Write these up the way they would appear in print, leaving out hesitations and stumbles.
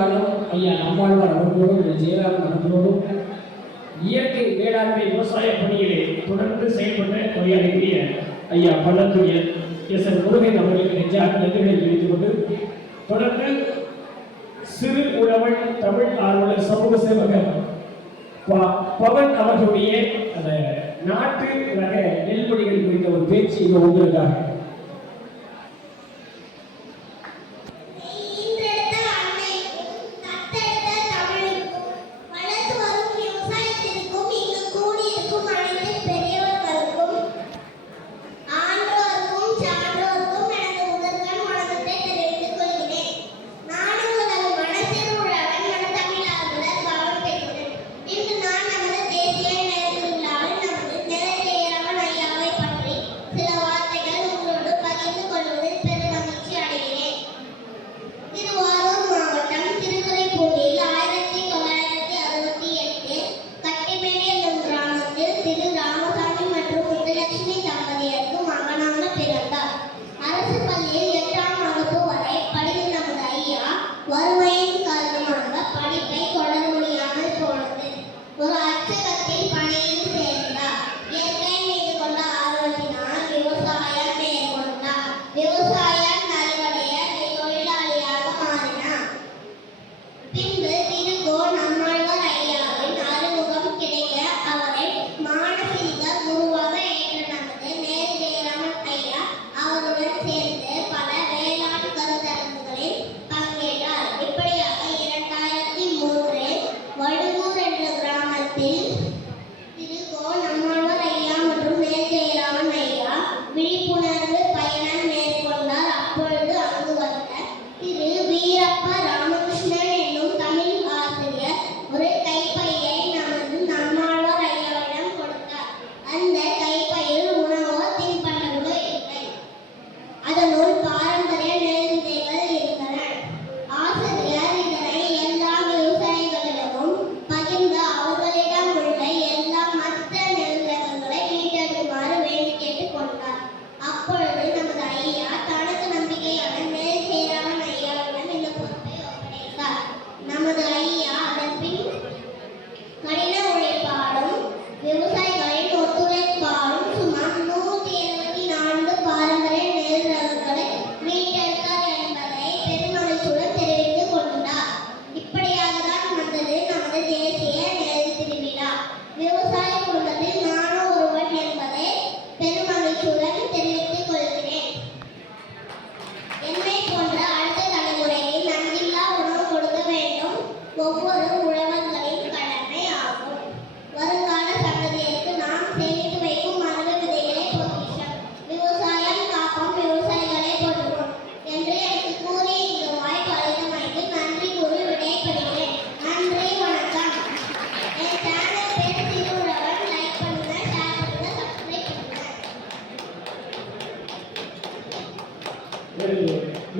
ஐயா நம்மாழ்வார் அவர்களோடும் ஜெயராமன் அவர்களோடும் இயற்கை வேளாண்மை விவசாய பணியிலே தொடர்ந்து செயல்பட்ட மரியாதைக்குரிய ஐயா பள்ளத்துடைய எஸ்.என். முருகன் அவர்களுக்கு நெஞ்சாக நன்றிகளை தெரிவித்துக் கொண்டு தொடர்ந்து சிறு உழவன் தமிழ் ஆர்வலர் சமூக சேவகர் பவன் அவர்களுடைய அந்த நாட்டு ரக நெல்மொழிகள் குறித்த ஒரு பேச்சு இங்க உங்களுக்காக.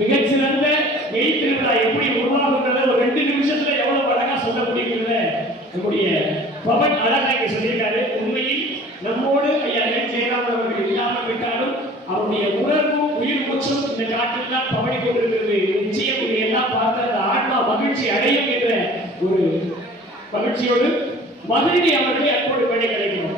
மிகச்சிறந்த நெய் திருவிழா எப்படி உருவாகுன்றத ஒரு 2 நிமிஷத்துல எவ்வளவு அழகா சொல்ல முடியுங்கிறத நம்முடைய பவன் அழகாக சொல்லியிருக்காரு. உண்மையில் நம்மோடு ஐயா ஜெயராமன் அவர்கள் இல்லாமல் விட்டாலும் அவருடைய உணர்வும் உயிர் மூச்சும் இந்த காட்டில் தான் பவனி கொண்டிருக்கிறது. நிச்சயம் எல்லாம் பார்த்து அந்த ஆன்மா மகிழ்ச்சி அடையும் என்ற ஒரு மகிழ்ச்சியோடு மகிழ்ச்சி அவர்களை அப்போது பணி கிடைக்கும்.